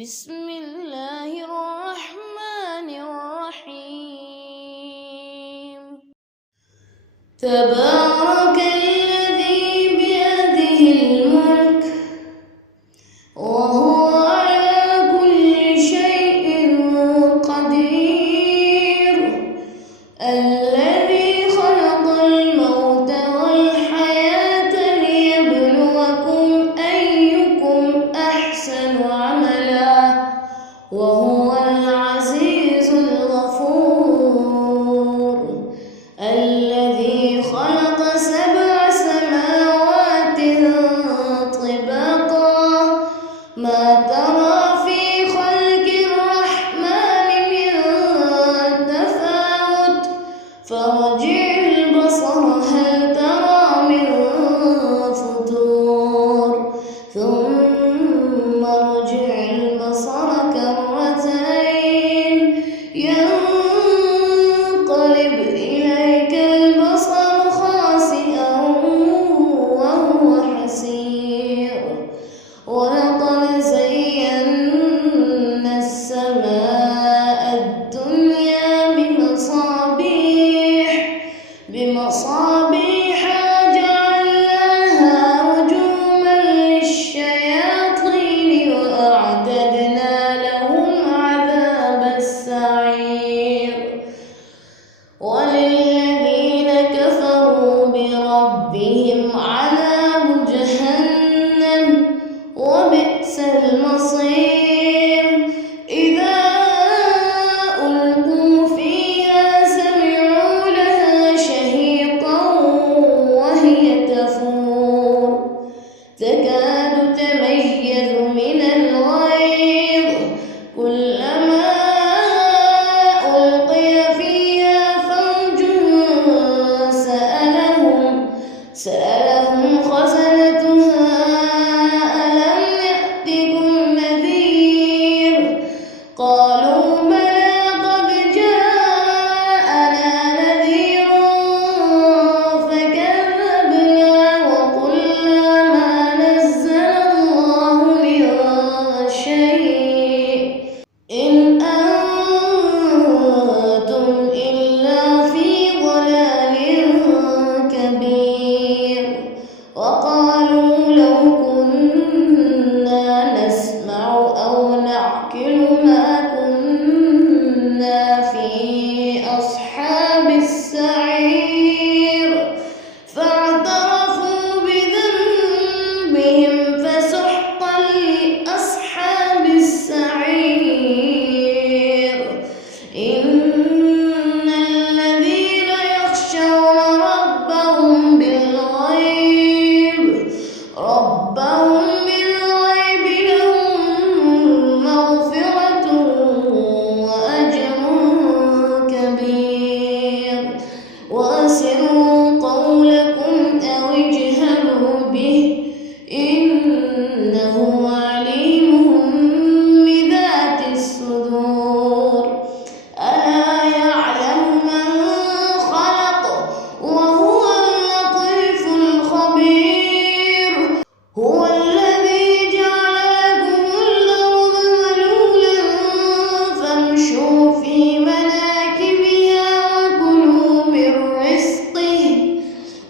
بسم الله الرحمن الرحيم. تبارك الذي بيده الملك وهو على كل شيء قدير، الذي خلق الموت والحياة ليبلوكم أيكم أحسن عملا، وهو العزيز الغفور، الذي خلق 7 سماوات طباقا، ما ترى في خلق الرحمن من تفاوت، فارجع البصر هل ترى من فطور، ثم ارجع البصر كرتين ينقلب إليك البصر خاسئا وهو حسير، ولقد زينا السماء الدنيا بمصابيح جعلناها رجوما للشياطين وأعتدنا لهم عذاب السعير. وللذين كفروا بربهم عذاب جهنم وبئس المصير. إذا ألقوا فيها سمعوا لها شهيقا وهي تفور، تكاد تميز من الغيظ، كلما ألقي فيها فوج سألهم خزنتها ألم يأتكم نذير، قالوا بلى قد جاءنا نذير فكذبنا وقلنا ما نزل الله من شيء إن أنتم إلا في ضلال كبير. وقالوا لو كنا نسمع أو نعقل ما كنا في أصحاب السعير، فاعترفوا بذنبهم فسحقا لأصحاب السعير. إن الذين يخشون ربهم بالغيب لهم مغفرة وأجر كبير. وأسروا قولكم أو اجهروا به إنه عليم بذات الصدور. ألا يعلم من خلق وهو اللطيف الخبير. هو الذي جعل لكم الأرض ذلولا فامشوا في مناكبها وكلوا من رزقه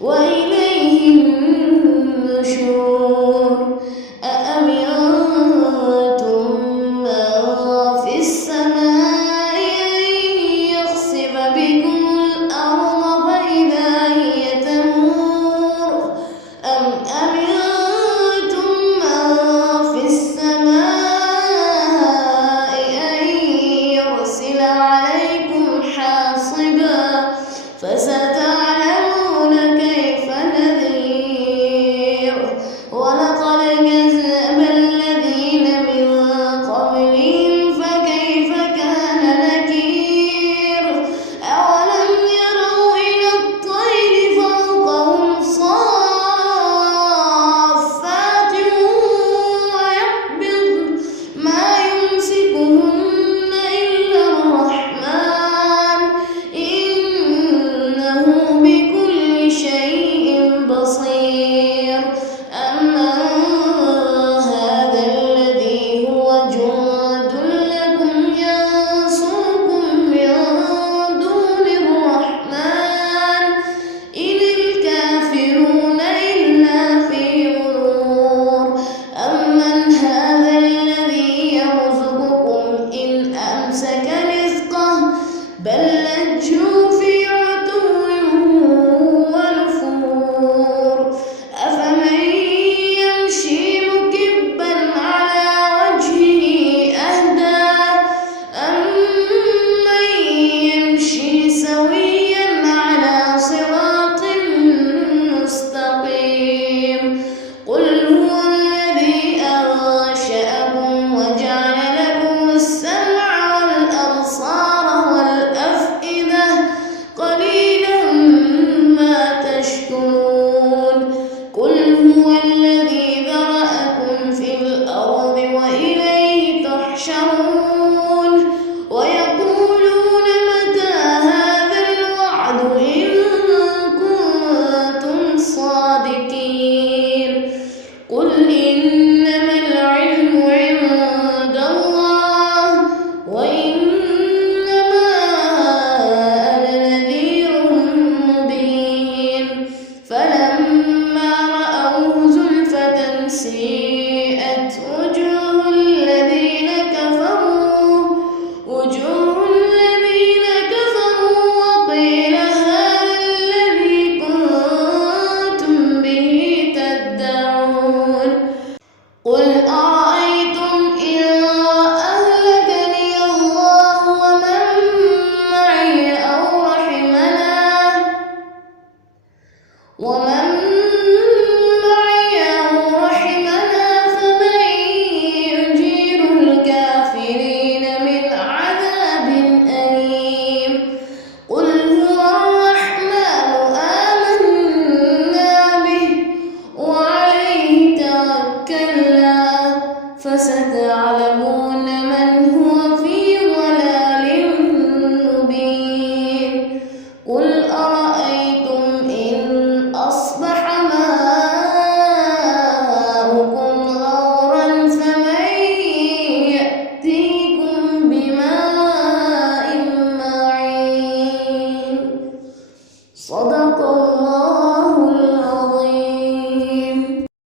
وإليه النشور. أأمنتم من في السماء أن يخسف بكم الأرض فإذا هي تمور، أم أمنتم من في السماء أن يرسل عليكم حاصبا